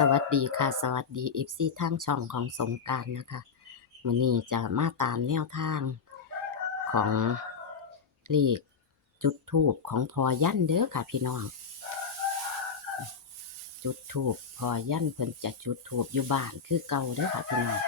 สวัสดีค่ะ สวัสดี FC ทางช่องของสงการนะคะวันนี้จะมาตามแนวทางของเลขจุดทูบของพอยันเด้อค่ะพี่น้อง จุดทูบพอยันเพิ่นจะจุดทูบอยู่บ้านคือเก่าเด้อค่ะพี่น้อง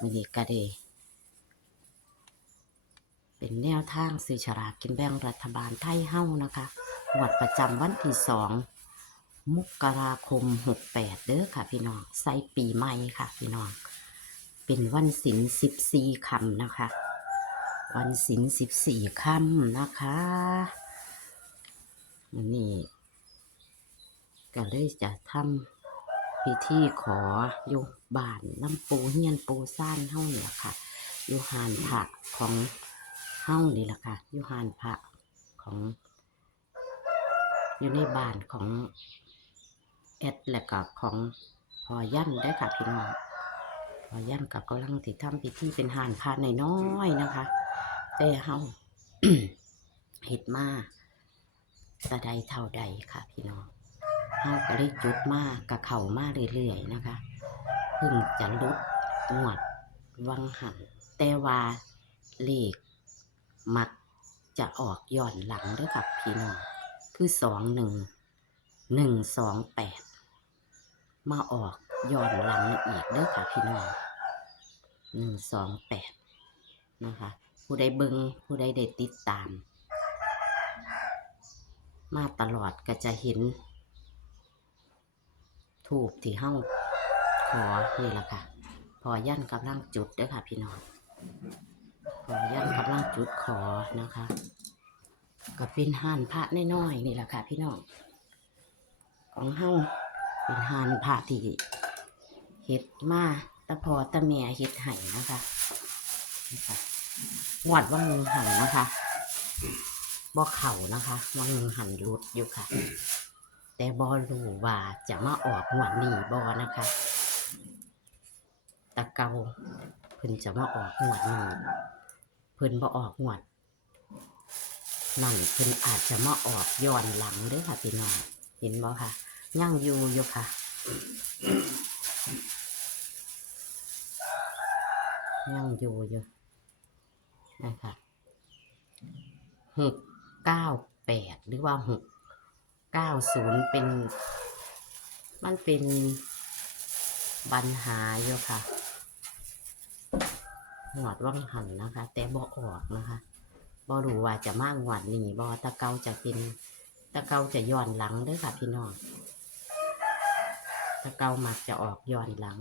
วันนี้ก็ได้เป็นแนวทางซื้อฉลากกินแบ่งรัฐบาลไทยเฮ้านะคะงวดประจำวันที่สอง มกราคมหกแปดเด้อค่ะ พี่น้องใส่ปีใหม่ค่ะ พี่น้อง เป็นวันศิลสิบสี่คำนะคะ วันศิลสิบสี่คำนะคะนนี่ก็เลยจะทำพิธีขออยู่บ้านน้ำปูเฮียนปูซ่านเฮ้าเนี่ยค่ะอยู่หานพระของเฮ้านี่แหละค่ะอยู่หานพระของอยู่ในบ้านของ แอดและกับของพอยันได้ค่ะพี่น้องพอยันกับกำลังติดทำพิธีเป็นหานพานน้อยๆนะคะแต่เฮาเห็ดมาสะใดเท่าใดค่ะพี่น้องเฮาก็เลยจุดมากกับเข่ามาเรื่อยๆนะคะเพิ่งจะลดงวดวังหันแต่ว่าเลขมักจะออกย้อนหลังด้วยกับพี่น้องคือสองหนึ่งหนึ่งสองแปด มาออกย้อนหลังอีกเด้อค่ะพี่น้องหนึ่งสองแปดนะคะ ผู้ใดเบิงผู้ใดได้ติดตาม มาตลอดก็จะเห็น ถูกที่เฮ้าขอนี่แหละค่ะ พอยันกำลังจุดเด้อค่ะพี่น้องพอยันกำลังจุดขอนะคะก็เป็นห่านพระน้อยๆนี่แหละค่ะพี่น้องของเฮา เป็นหานผ่าที่เฮ็ดมาตะพอตะเมียเฮ็ดไห้นะคะนี่ค่ะงวดว่างงหันนะคะบ่เข่านะคะว่างงหันรุดอยู่ค่ะ แต่บอรู้ว่าจะมาออกงวดนี้บอนะคะตะเกาเพิ่นจะมาออกงวดนี้เพิ่นบ่ออกงวดนั่นเพิ่นอาจจะมาออกย้อนหลังเด้วยค่ะพี่น้องเห็นบ่ค่ะ ย่งอยู่อยู่ค่ะย่งอยู่อยู่นะคะหกเก้าแปดหรือว่าหกเก้าศูนย์เป็น มันเป็นปัญหาอยู่ค่ะหวดว่างหันนะคะ แต่บ่ออกนะคะบ่รู้ว่าจะมากหวดนี้บ่ตะเกาจะเป็นตะเกาจะย้อนหลังเด้วยค่ะพี่น้อง ตะเกามักจะออกย้อนหลัง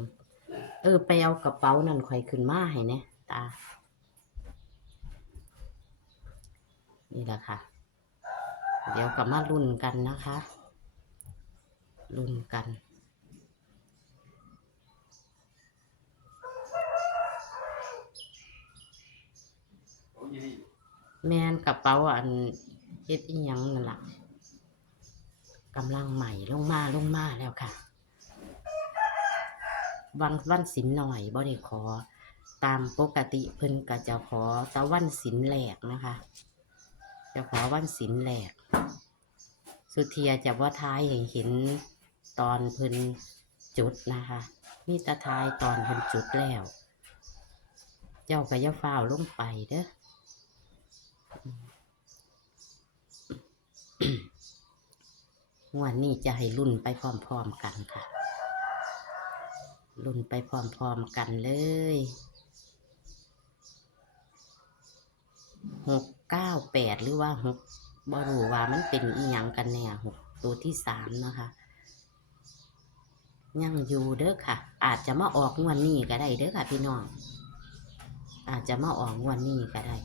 เออไปเอากระเป๋านั่นข่อยขึ้นมาให้เนี่ยตา นี่แหละค่ะ เดี๋ยวกลับมารุ่นกันนะคะรุ่นกันแมนกระเป๋าอันเฮ็ดอีหยังนั่นล่ะกำลังใหม่ลงมาลงมาแล้วค่ะ วังวันศิลหน่อยบ่ได้ขอ ตามปกติเพิ่นก็จะขอตะวันศิลแหลกนะคะ จะขอวันศิลแหลก สุเทียจะว่าท้ายให้เห็นตอนเพิ่นจุดนะคะมีตะท้ายตอนเพิ่นจุดแล้ว เจ้าก็อย่าฟ้าวลงไปเด้อวันนี้จะให้รุ่นไปพร้อมๆกันค่ะ รุ่นไปพร้อมๆกันเลยหกเก้าแปดหรือว่าหกบรูว่ามันเป็นอีหยังกันแน่หกตัวที่สามนะคะยังอยู่เด้อค่ะ อาจจะมาออกงวันนี้ก็ได้เด้อค่ะ พี่น้องอาจจะมาออกงวันนี้ก็ได้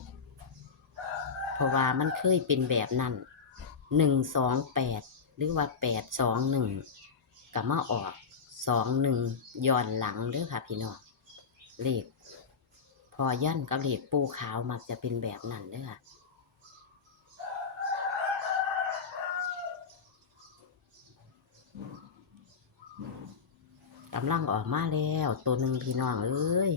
เพราะว่ามันเคยเป็นแบบนั้นหนึ่งสองแปดหรือว่าแปดสองหนึ่งกับมาออก สองหนึ่งย้อนหลังเด้อค่ะ พี่น้องเลขพอยันกับเลขปูขาวมักจะเป็นแบบนั้นเด้อค่ะกำลังออกมาแล้ว ตัวหนึ่งพี่น้องเอ้ย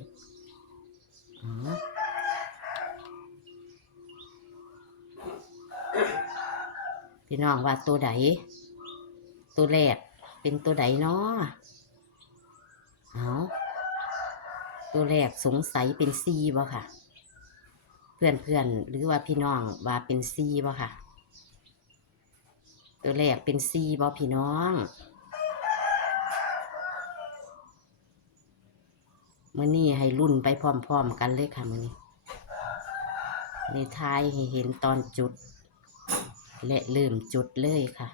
พี่น้องว่าตัวใดตัวแรกเป็นตัวใดเนาะ ตัวแรกสงสัยเป็นซีบ่ค่ะ เพื่อนเพื่อนๆหรือว่าพี่น้องว่าเป็นซีบ่ค่ะ ตัวแรกเป็นซีบ่พี่น้องมื่อนี้ให้รุ่นไปพร้อมๆกันเลยค่ะมื่อนี้ในท้ายให้เห็นตอนจุด และเริ่มจุดเลยค่ะ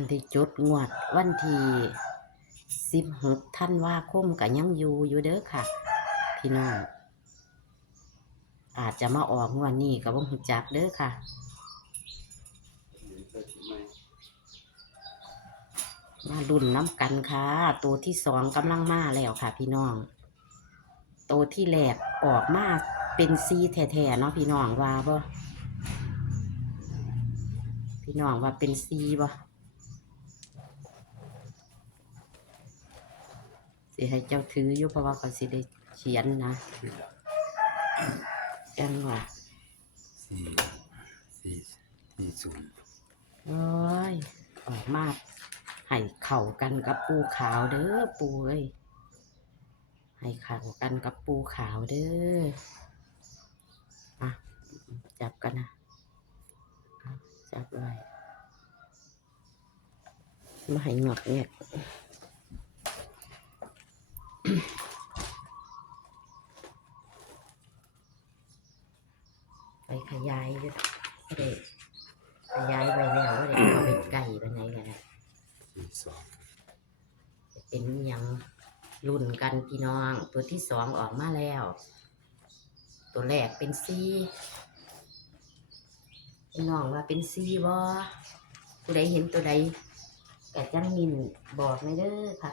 นที่จุดงวดวันที่สิบหกท่านว่าคมกับยังอยู่อยู่เด้อค่ะ พี่น้องอาจจะมาออกงวดนี้กับวงจักเด้อค่ะมารุ่นน้ำกันค่ะ ตัวที่สองกำลังมาแล้วค่ะ พี่น้อง ตัวที่แรกออกมาเป็นซีแท้ๆเนาะพี่น้องว่าบ่พี่น้องว่าเป็นซีบ่ สิให้เจ้าถืออยู่เพราะว่าเขาสิได้เขียนนะจังว่าสี่สี่สี่ศูนย์โอ้ยออกมาให้เข่ากันกับปูขาวเด้อปูเอ้ยให้เข่ากันกับปูขาวเด้ออะจับกันนะอะจับไว้มาให้หงอกเนี่ยไปขยายเด้อเด็ก ย้ายไปแล้วว่าเด็กเอาไปไก่ไปไหนกันนะ สี่สอง เป็นอิหยังรุ่นกันพี่น้อง ตัวที่สองออกมาแล้ว ตัวแรกเป็นซีพี่น้องว่าเป็นซีบอผู้ใดเห็นตัวใดกะจังมินบอกไม่เด้อค่ะ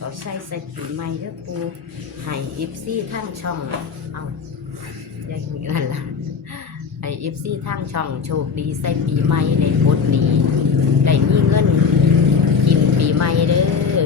เอาโฉกเอาใส่ใส่ปีใหม่เด้อปูให้อิฟซี่ทั้งช่อง เอาอย่างนี้นั่นล่ะให้อิฟซี่ทั้งช่องโชคดีใส่ปีใหม่ในปลดหนี้ ได้มีเงิน กินปีใหม่เด้อ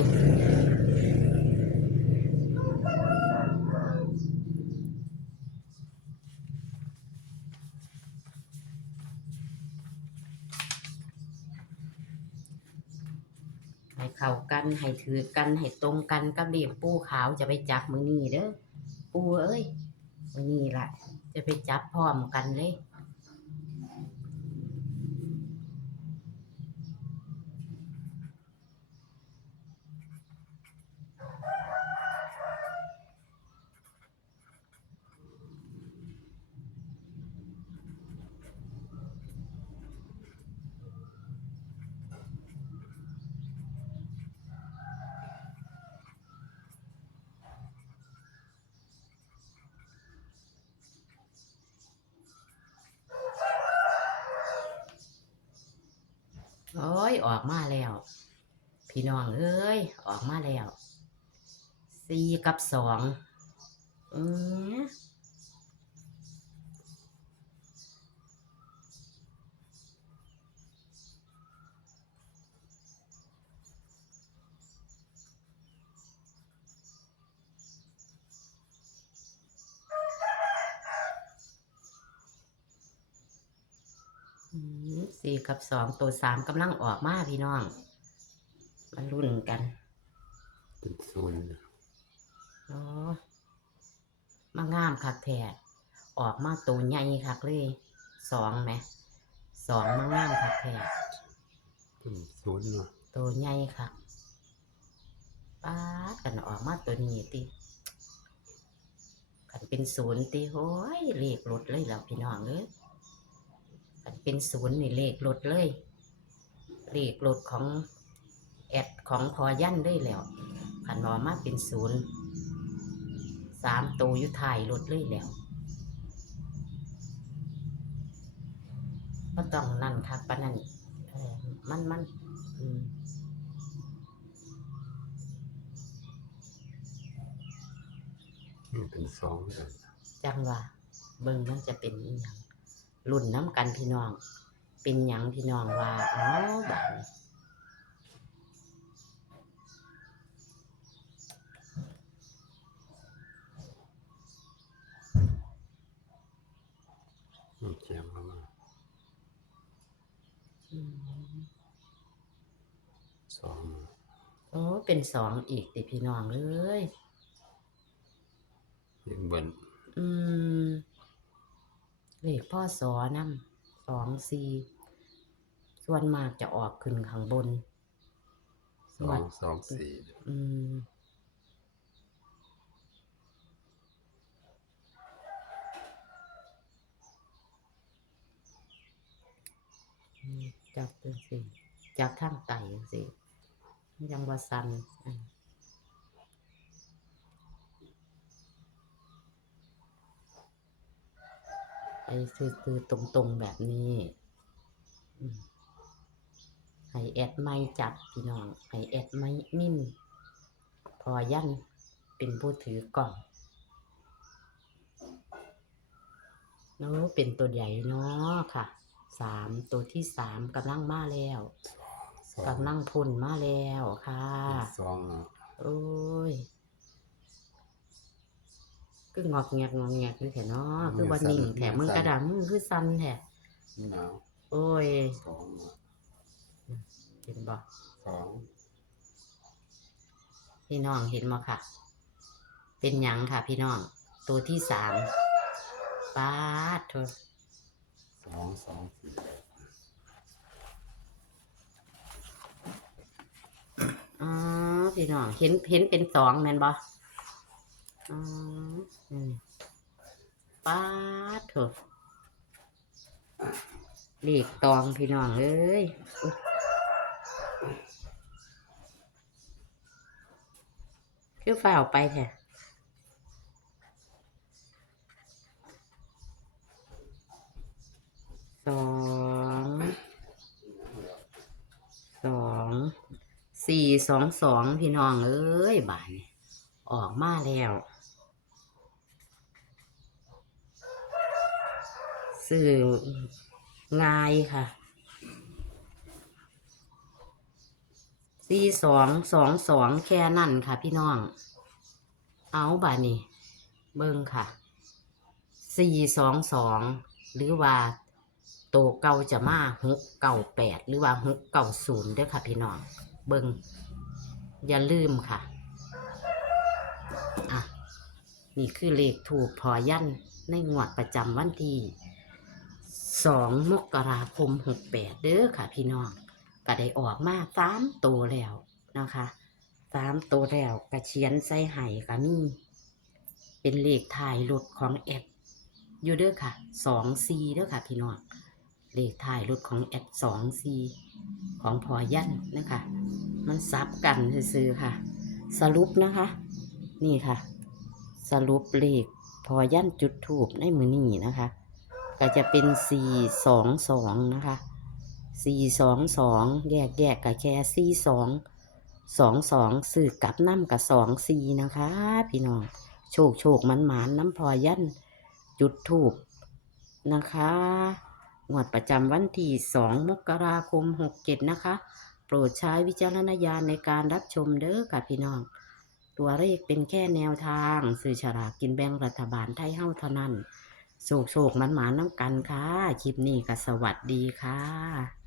ให้เข้า กันให้ถือกันให้ตรงกันกับเรียกปูขาวจะไปจับมือนี่เด้อปูเอ้ยมือนี่ล่ะ จะไปจับพร้อมกันเลย โออกมาแล้ว พี่น้องเอ้ยออกมาแล้วสี่กับสองอืมอืม สี่กับสองตัวสามกำลังออกมาพี่น้องมารุ่นกัน เป็นศูนย์อ๋อ มางามคักแท้ออกมาตัวใหญ่คักเลยสองไหมสองมางามคักแท้เป็นศูนย์เนาะตัวใหญ่คักป้าดกันออกมาตัวนี้ติกันเป็นศูนย์ติโอ้ยเลขลดเลยแล้วพี่น้องเอ้ยกัน เป็นศูนย์นี่เลขลดเลย เลขลดของแอดของพอยันเลยแล้วขันออกมาเป็นศูนย์สามตัวอยู่ถ่ายลดเลยแล้วก็ต้องนั่นครับปะนั่นเออมันมันอืมนี่เป็นสองกันจังว่าเบิ่งมันจะเป็นอีหยัง รุ่นน้ำกันพี่น้อง เป็นหยังพี่น้องว่าเอ้าบัดนี้อืมเขียนมามาอืมสองโอ้เป็นสองอีกติพี่น้องเอ้ยเขียนบนอืมเลข พ่อสอนำสองสี่ส่วนมากจะออกขึ้นข้างบน สองสองสี่อืมอืมจับจังสิจับทางไต่จังสิยังว่าสันอืม ไปซื้อคือตรงๆแบบนี้อืมให้แอดไม่จับพี่น้องให้แอดไม่มิ่นพอยันเป็นผู้ถือกล่องโน้เป็นตัวใหญ่เนาะค่ะสามตัวที่สามกำลังมาแล้วสองกำลังพ่นมาแล้วค่ะ สองอะโอ้ย คืองอกแงกงอกแงกนี่แถเนาะคือวันนิ่งแถมึงกระดาษมึงคือสันแถหนาวโอ้ยสองอะเห็นบ่สองพี่น้องเห็นบ่ค่ะ เป็นหยังค่ะ พี่น้อง ตัวที่สามป้าดโทษสองสองสี่อ๋อพี่น้องเห็นเห็นเป็นสองแม่นบ่ อ๋ออืมป้าดโถเลขตองพี่น้องเอ้ยอุ๊ยคือฝ่าเอาไปแท้สองสองสี่สองสองพี่น้องเอ้ยบ่ายนี้ออกมาแล้ว สื่อง่ายค่ะสี่สองสองสองแค่นั่นค่ะ พี่น้อง เอาบานี้เบิ่งค่ะสี่สองสองหรือว่าโตเก่าจะมาหกเก่าแปดหรือว่าหกเก่าศูนย์ด้อค่ะ พี่น้อง เบิ้งอย่าลืมค่ะอะนี่คือเลขถูกพอยันในงวดประจำวันที่ สองมกราคมหกแปดเด้อค่ะพี่น้องก็ได้ออกมาสามตัวแล้วนะคะสามตัวแล้วกระเชียนใส่ไห่ก็มีเป็นเลขถ่ายรถของแอดอยู่เด้อค่ะสองซีเด้อค่ะพี่น้องเลขถ่ายรถของแอดสองซีของพอยันนะคะมันซับกันซื้อค่ะ สรุปนะคะ นี่ค่ะ สรุปเลขพอยันจุดถูกในมือนี่นะคะ ก็จะเป็นสี่สองสองนะคะสี่สองสองแยกแยกกับแค่สี่สองสองสองสื่อกับน้ำกับสองสี่นะคะ พี่น้องโชคโชคมันหมานน้ำพอยันจุดถูกนะคะงวดประจำวันที่2มกราคม67นะคะ โปรดใช้วิจารณญาณในการรับชมเด้อค่ะพี่น้อง ตัวเลขเป็นแค่แนวทาง สื่อฉลากกินแบ่งรัฐบาลไทยเฮ้าเท่านั้น โศกโศกมันหมาน้ำกันค่ะ คลิปนี้ก็สวัสดีค่ะ